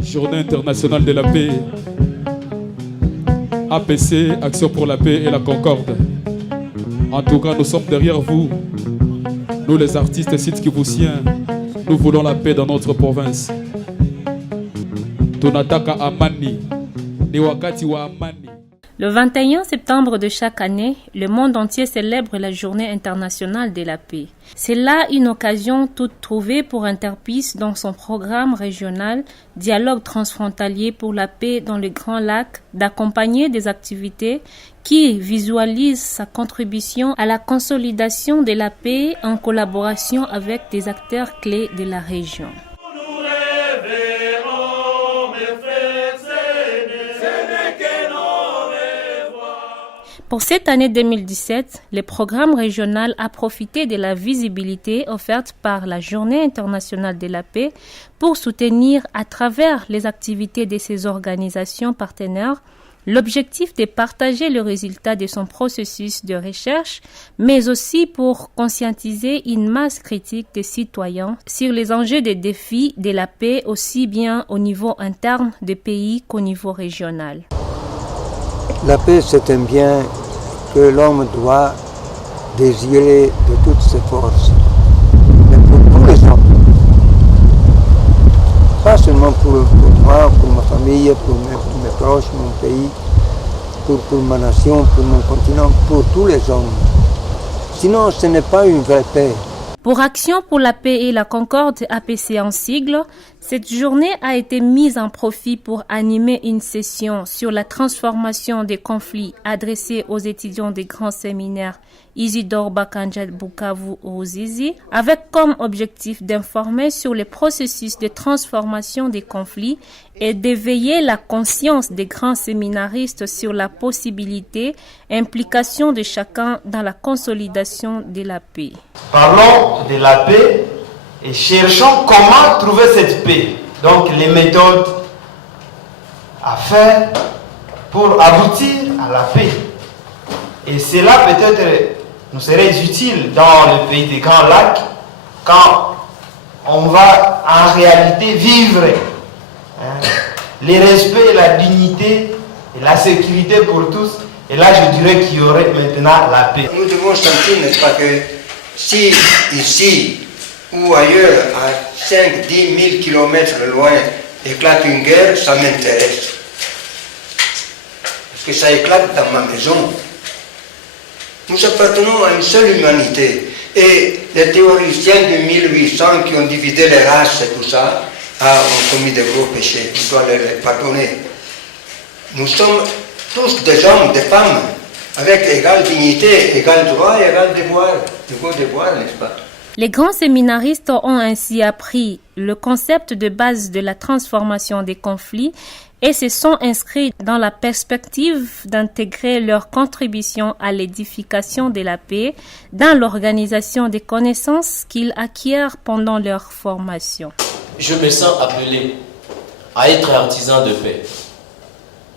Journée internationale de la paix. APC, Action pour la paix et la concorde. En tout cas, nous sommes derrière vous. Nous les artistes sud-kivusiens, nous voulons la paix dans notre province. Tunataka amani, ni wakati wa amani. Le 21 septembre de chaque année, le monde entier célèbre la Journée internationale de la paix. C'est là une occasion toute trouvée pour Interpeace dans son programme régional Dialogue transfrontalier pour la paix dans le Grand Lac d'accompagner des activités qui visualisent sa contribution à la consolidation de la paix en collaboration avec des acteurs clés de la région. Pour cette année 2017, le programme régional a profité de la visibilité offerte par la Journée internationale de la paix pour soutenir à travers les activités de ces organisations partenaires l'objectif de partager le résultat de son processus de recherche, mais aussi pour conscientiser une masse critique des citoyens sur les enjeux des défis de la paix aussi bien au niveau interne des pays qu'au niveau régional. La paix, c'est un bien que l'homme doit désirer de toutes ses forces, mais pour tous les hommes. Pas seulement pour moi, pour ma famille, pour mes proches, mon pays, pour ma nation, pour mon continent, pour tous les hommes. Sinon, ce n'est pas une vraie paix. Pour Action pour la paix et la concorde, APC en sigle, cette journée a été mise en profit pour animer une session sur la transformation des conflits adressée aux étudiants des grands séminaires Isidore Bakanja Bukavu Ruzizi, avec comme objectif d'informer sur le processus de transformation des conflits et d'éveiller la conscience des grands séminaristes sur la possibilité, implication de chacun dans la consolidation de la paix. Parlons de la paix et cherchons comment trouver cette paix. Donc les méthodes à faire pour aboutir à la paix. Et cela peut-être nous serait utile dans le pays des Grands Lacs quand on va en réalité vivre les respects, la dignité et la sécurité pour tous. Et là, je dirais qu'il y aurait maintenant la paix. Nous devons sentir, n'est-ce pas, que si ici ou ailleurs, à 5-10 000 kilomètres loin, éclate une guerre, ça m'intéresse. Parce que ça éclate dans ma maison. Nous appartenons à une seule humanité. Et les théoriciens de 1800 qui ont divisé les races et tout ça, ont commis de gros péchés. On doit les pardonner. Nous sommes tous des hommes, des femmes, avec égale dignité, égal droit et égal devoir. Égaux devoir, n'est-ce pas? Les grands séminaristes ont ainsi appris le concept de base de la transformation des conflits et se sont inscrits dans la perspective d'intégrer leur contribution à l'édification de la paix dans l'organisation des connaissances qu'ils acquièrent pendant leur formation. Je me sens appelé à être artisan de paix.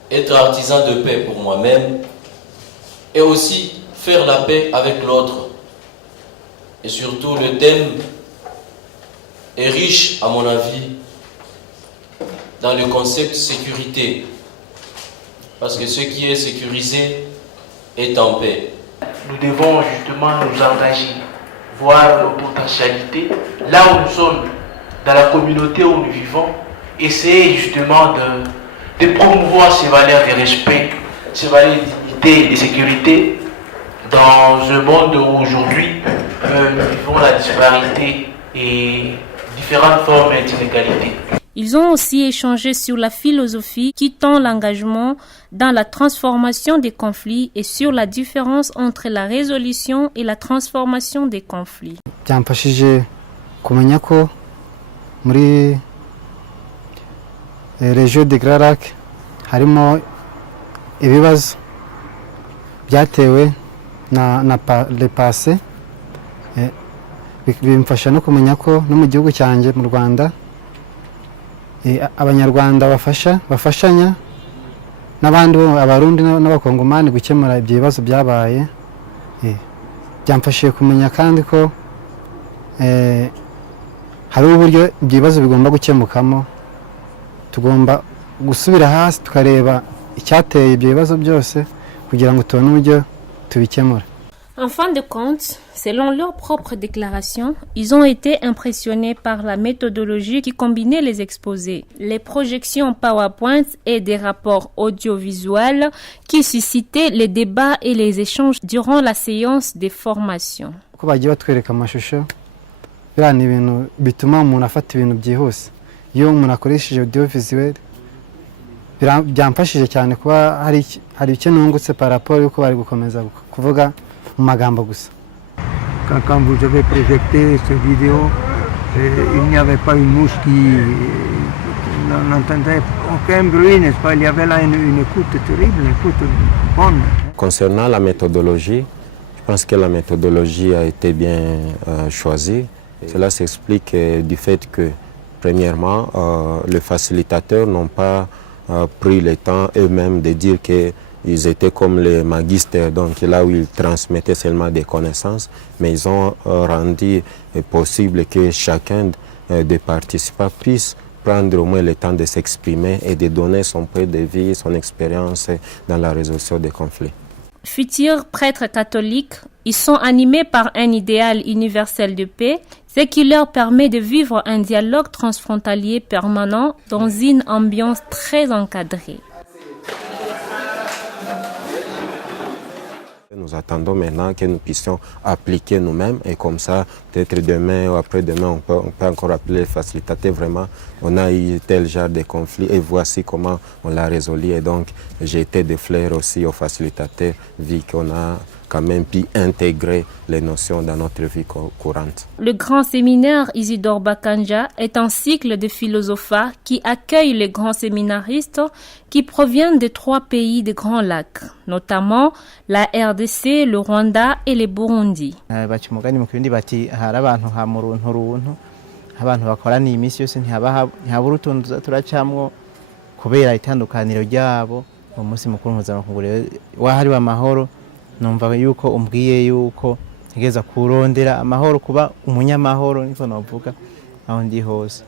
Être artisan de paix pour moi-même et aussi faire la paix avec l'autre. Et surtout, le thème est riche, à mon avis, dans le concept sécurité. Parce que ce qui est sécurisé est en paix. Nous devons justement nous engager, voir nos potentialités, là où nous sommes, dans la communauté où nous vivons, essayer justement de promouvoir ces valeurs de respect, ces valeurs de dignité et de sécurité dans un monde où aujourd'hui nous vivons la disparité et différentes formes d'inégalité. Ils ont aussi échangé sur la philosophie qui tend l'engagement dans la transformation des conflits et sur la différence entre la résolution et la transformation des conflits. Byamfashije kumenya ko muri région de Grand Lac harimo ibibazo byatewe na le passé. Bimfasha no kumenya ko no mu gihugu cyanjye mu Rwanda abanyarwanda bafashanya n'abandi abarundi n'abakongomani gukemura ibyo bibazo byabaye. Byamfashije kumenya kandi ko hari uburyo ibibazo bigomba gukemukamo tugomba gusubira hasi tukareba icyateye ibyo bibazo byose kugira ngo tubone uburyo tubikemura. En fin de compte, selon leur propre déclaration, ils ont été impressionnés par la méthodologie qui combinait les exposés, les projections PowerPoint et des rapports audiovisuels qui suscitaient les débats et les échanges durant la séance des formations. Ko bagiye batwereka amashusho biriya ni ibintu bituma umuntu afata ibintu byihuse. Iyo umuntu akoresheje audiovisuel byamfashije cyane kuba hari icyo nungutse par rapport yuko bari gukomeza kuvuga mu magambo gusa. Quand vous avez projeté cette vidéo, il n'y avait pas une mouche qui n'entendait aucun bruit, n'est-ce pas? Il y avait là une écoute terrible, une écoute bonne. Concernant la méthodologie, je pense que la méthodologie a été bien choisie. Cela s'explique du fait que, premièrement, les facilitateurs n'ont pas pris le temps eux-mêmes de dire qu'ils étaient comme les magistères, donc là où ils transmettaient seulement des connaissances, mais ils ont rendu possible que chacun des participants puisse prendre au moins le temps de s'exprimer et de donner son point de vue, son expérience dans la résolution des conflits. Futurs prêtres catholiques, ils sont animés par un idéal universel de paix, ce qui leur permet de vivre un dialogue transfrontalier permanent dans une ambiance très encadrée. Nous attendons maintenant que nous puissions appliquer nous-mêmes et comme ça, peut-être demain ou après-demain, on peut encore appeler les facilitateurs. Vraiment, on a eu tel genre de conflit et voici comment on l'a résolu. Et donc, j'ai été de fleurs aussi aux facilitateurs, vu qu'on a quand même pu intégrer les notions dans notre vie courante. Le grand séminaire Isidore Bakanja est un cycle de philosophat qui accueille les grands séminaristes qui proviennent des 3 pays des Grands Lacs, notamment la RDC, le Rwanda et le Burundi. Bacimugani mu kindi bati hari abantu ha muruntu abantu bakoraniye imisi yose ntihabura utuntu turacamwo kubera itandukaniro ryabo. Umunsi mukuru mpuzamakungu wahariwe amahoro, numva yuko umbwiye yuko ntegeza kurondera amahoro, kuba umunyamahoro niko navuga aho ndi hose.